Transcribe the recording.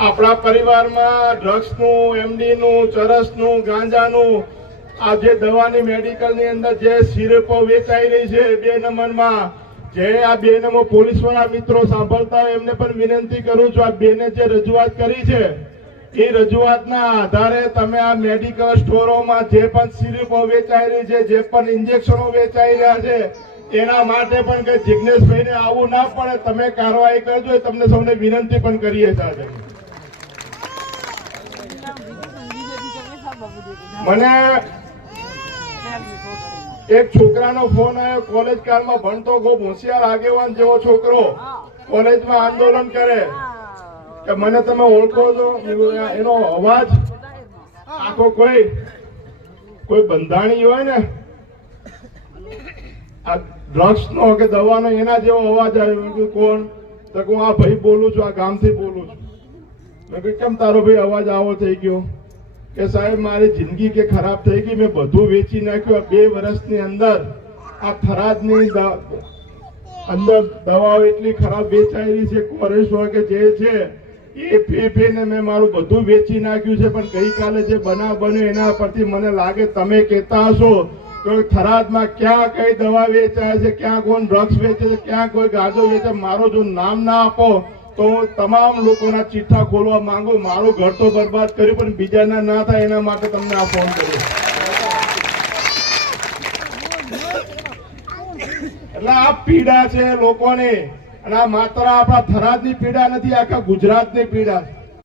આપણા પરિવારમાં ડ્રગ્સનું એમડીનું ચરસનું, ગાંજાનું, આ જે દવાની મેડિકલની અંદર જે સિરપો વેચાઈ રહી છે બે નંબરમાં જે આ બે નંબર પોલીસવાળા મિત્રો સાંભળતા હોય એમને પણ વિનંતી કરું છું, આ બેને જે રજૂઆત કરી છે, એ રજૂઆતના આધારે તમે આ મેડિકલ સ્ટોરોમાં જે પણ સિરપો વેચાઈ રહી છે, જે પણ ઇન્જેક્શનો વેચાઈ રહ્યા છે, એના માટે પણ કે જિજ્ઞેશભાઈને આવું ના પડે, તમે કાર્યવાહી કરજો તમને સૌને વિનંતી પણ કરીએ છીએ મને એક છોકરાનો ફોન આવ્યો કોલેજ કાળમાં ભણતો ખૂબ હોશિયાર, આગેવાન જેવો છોકરો. કોલેજમાં આંદોલન કરે. કે મને તમે ઓળખો છો? એનો અવાજ. આખો કોઈ કોઈ બંધાણી હોય ને, આ ડ્રગ્સ નો કે દવાનો એના જેવો અવાજ આવ્યો. કોણ? તો હું આ ભાઈ બોલું છું, આ ગામથી બોલું છું. કેમ તારો ભાઈ અવાજ આવો થઈ ગયો? કે સાહેબ, મારી જિંદગી કે ખરાબ થઈ ગઈ, મેં બધું વેચી નાખ્યું. બે વર્ષની અંદર આ થરાદની અંદર દવાઓ એટલી ખરાબ વેચાયેલી છે કોરેસ હોય કે જે છે, એ પી પીને મેં મારું બધું વેચી નાખ્યું છે. પણ ગઈકાલે જે બનાવ બન્યો એના પરથી મને લાગે તમે કહેતા હશો કે થરાદમાં ક્યાં કઈ દવા વેચાય છે, ક્યાં કોણ ડ્રગ્સ વેચે છે, ક્યાં કોઈ ગાજો વેચે મારો જો નામ ના આપો તો તમામ લોકોના ચિઠ્ઠા ખોલવા માંગુ. મારું ઘર તો બરબાદ કર્યું, પણ બીજાના ના થાય એના માટે તમને આ ફોન કર્યો. એટલે આ પીડા છે લોકોને. અને આ માત્ર આપણા થરાદની પીડા નથી, આખા ગુજરાતની પીડા છે.